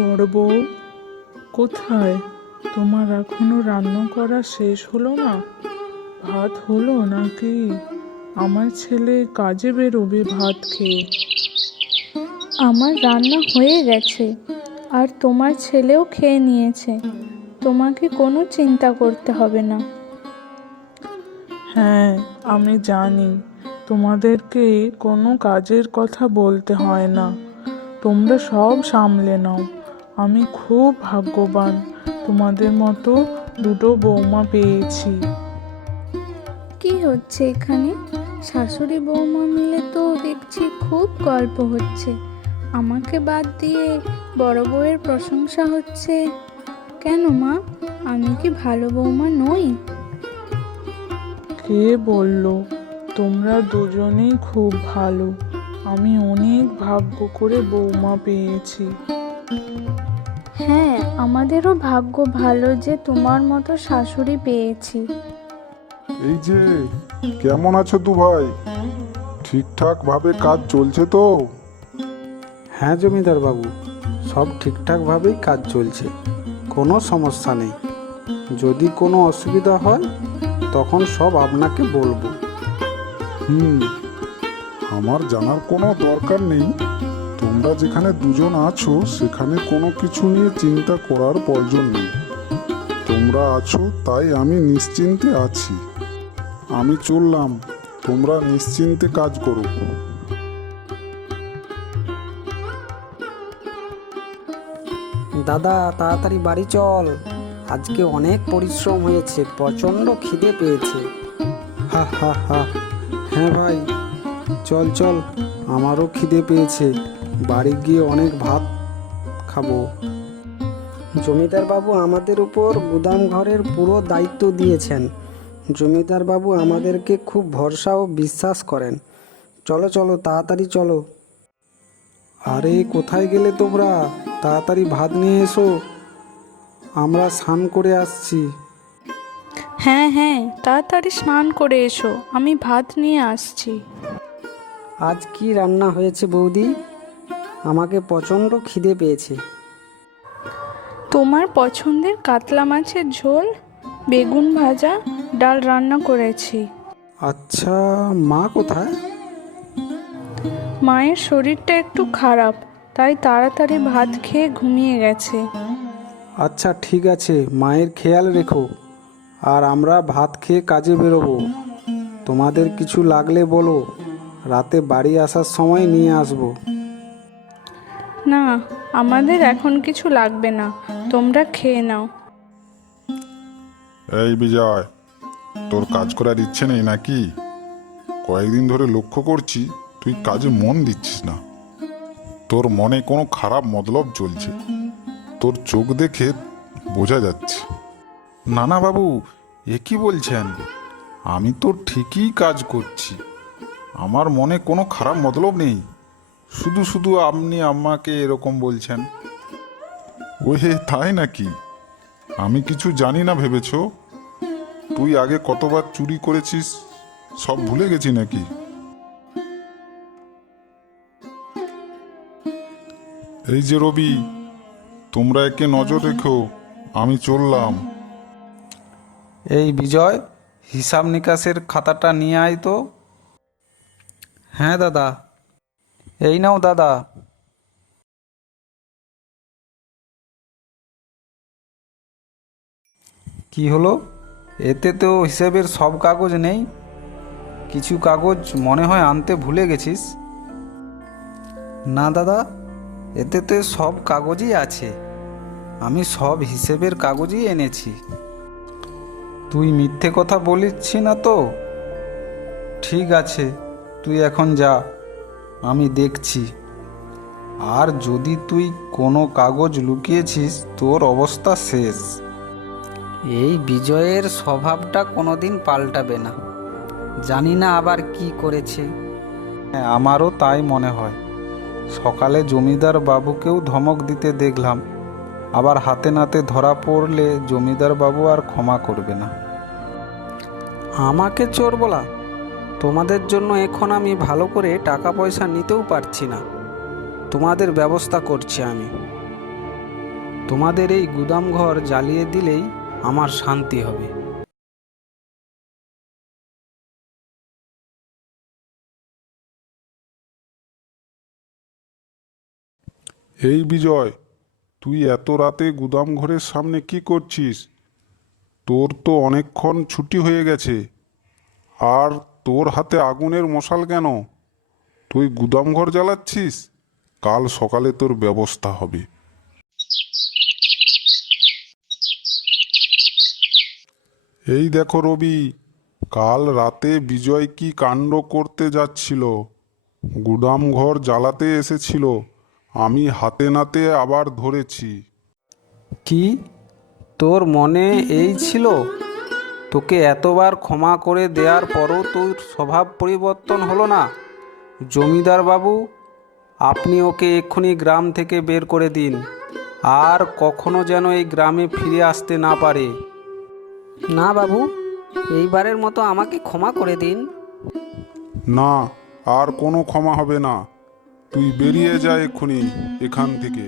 বড় বউ কোথায়? তোমার এখনো রান্না করা শেষ হলো না? ভাত হলো নাকি? আমার ছেলে কাজে বেরোবে ভাত খেয়ে। আমার রান্না হয়ে গেছে, আর তোমার ছেলেও খেয়ে নিয়েছে। তোমাকে কোনো চিন্তা করতে হবে না। হ্যাঁ, আমি জানি তোমাদেরকে কোনো কাজের কথা বলতে হয় না, তোমরা সব সামলে নাও। আমি খুব ভাগ্যবান, তোমাদের মতো দুটো বৌমা পেয়েছি। কি হচ্ছে এখানে? শাশুড়ি বৌমা মিলে তো দেখছি খুব গল্প হচ্ছে। আমাকে বাদ দিয়ে বড় বউয়ের প্রশংসা হচ্ছে কেন মা? আমি কি ভালো বৌমা নই? কে বলল? তোমরা দুজনেই খুব ভালো। আমি অনেক ভাগ্য করে বৌমা পেয়েছি। হ্যাঁ, আমাদেরও ভাগ্য ভালো যে তোমার মতো শাশুড়ি পেয়েছি। এই যে, কেমন আছো দু ভাই? ঠিকঠাক ভাবে কাজ চলছে তো? হ্যাঁ জমিদার বাবু, সব ঠিকঠাকভাবেই কাজ চলছে, কোনো সমস্যা নেই। যদি কোনো অসুবিধা হয় তখন সব আপনাকে বলবো। হুম, আমার জানার কোনো দরকার নেই। তোমরা যেখানে দুজন আছো সেখানে কোনো কিছু নিয়ে চিন্তা করার প্রয়োজন নেই। তোমরা আছো তাই আমি নিশ্চিন্তে আছি। আমি চললাম, তোমরা নিশ্চিন্তে কাজ করো। দাদা তাড়াতাড়ি বাড়ি চল, আজকে অনেক পরিশ্রম হয়েছে, প্রচণ্ড খিদে পেয়েছে। হা হা হা। হ্যাঁ ভাই, চল চল, আমারও খিদে পেয়েছে, বাড়ি গিয়ে অনেক ভাত খাবো। জমিদার বাবু আমাদের উপর গুদাম ঘরের পুরো দায়িত্ব দিয়েছেন। জমিদার বাবু আমাদেরকে খুব ভরসা ও বিশ্বাস করেন। চলো চলো, তাড়াতাড়ি চলো। আরে কোথায় গেলে তোমরা? তাড়াতাড়ি ভাত নিয়ে এসো, আমরা স্নান করে আসছি। হ্যাঁ হ্যাঁ, তাড়াতাড়ি স্নান করে এসো, আমি ভাত নিয়ে আসছি। আজ কি রান্না হয়েছে বৌদি? আমাকে প্রচণ্ড খিদে পেয়েছে। তোমার পছন্দের কাতলা মাছের ঝোল, বেগুন ভাজা, ডাল রান্না করেছি। আচ্ছা, মা কোথায়? মায়ের শরীরটা একটু খারাপ, তাই তাড়াতাড়ি ভাত খেয়ে ঘুমিয়ে গেছে। আচ্ছা ঠিক আছে, মায়ের খেয়াল রেখো, আর আমরা ভাত খেয়ে কাজে বেরোবো। তোমাদের কিছু লাগলে বলো, রাতে বাড়ি আসার সময় নিয়ে আসবো। না, আমাদের এখন কিছু লাগবে না, তোমরা খেয়ে নাও। এই বিজয়, তোর কাজ করার ইচ্ছে নেই নাকি? কয়েকদিন ধরে লক্ষ্য করছি তুই কাজে মন দিচ্ছিস না। তোর মনে কোনো খারাপ মতলব চলছে, তোর চোখ দেখে বোঝা যাচ্ছে। নানা বাবু, এ কি বলছেন? আমি তো ঠিকই কাজ করছি, আমার মনে কোনো খারাপ মতলব নেই। শুধু শুধু আপনি আমাকে এরকম বলছেন। ওহে তাই নাকি? আমি কিছু জানি না ভেবেছ? তুই আগে কতবার চুরি করেছিস সব ভুলে গেছি নাকি? এই যে রবি, তোমরা একে নজর রেখো, আমি চললাম। এই বিজয়, হিসাব নিকাশের খাতাটা নিয়ে আয় তো। হ্যাঁ দাদা। এই নাও দাদা। কি হলো? এতে তো হিসেবের সব কাগজ নেই, কিছু কাগজ মনে হয় আনতে ভুলে গেছিস। না দাদা, এতে তো সব কাগজই আছে, আমি সব হিসেবের কাগজই এনেছি। তুই মিথ্যে কথা বলিসছি না তো? ঠিক আছে, তুই এখন যা, আমি দেখছি। আর যদি তুই কোনো কাগজ লুকিয়েছিস তোর অবস্থা শেষ। এই বিজয়ের স্বভাবটা কোনোদিন পাল্টাবে না, জানি না আবার কি করেছে। হ্যাঁ, আমারও তাই মনে হয়। সকালে জমিদার বাবুকেও ধমক দিতে দেখলাম, আবার হাতে নাতে ধরা পড়লে জমিদার বাবু আর ক্ষমা করবে না। আমাকে চোর বলা? তোমাদের জন্য এখন আমি ভালো করে টাকা পয়সা নিতেও পারছি না, তোমাদের ব্যবস্থা করছি আমি। তোমাদের এই গুদামঘর জ্বালিয়ে দিলেই আমার শান্তি হবে। এই বিজয়, তুই এত রাতে গুদাম ঘরের সামনে কি করছিস? তোর তো অনেকক্ষণ ছুটি হয়ে গেছে। আর তোর হাতে আগুনের মশাল কেন? তুই গুদাম ঘর জ্বালাচ্ছিস? কাল সকালে তোর ব্যবস্থা হবে। এই দেখো রবি, কাল রাতে বিজয় কি কাণ্ড করতে যাচ্ছিল। গুদাম ঘর জ্বালাতে এসেছিল, আমি হাতে নাতে আবার ধরেছি। কি, তোর মনে এই ছিল? তোকে এতবার ক্ষমা করে দেওয়ার পরও তোর স্বভাব পরিবর্তন হলো না? জমিদার বাবু, আপনি ওকে এক্ষুনি গ্রাম থেকে বের করে দিন, আর কখনো যেন এই গ্রামে ফিরে আসতে না পারে। না বাবু, এইবারের মতো আমাকে ক্ষমা করে দিন। না, আর কোনো ক্ষমা হবে না। তুই বেরিয়ে যা এক্ষুনি এখান থেকে।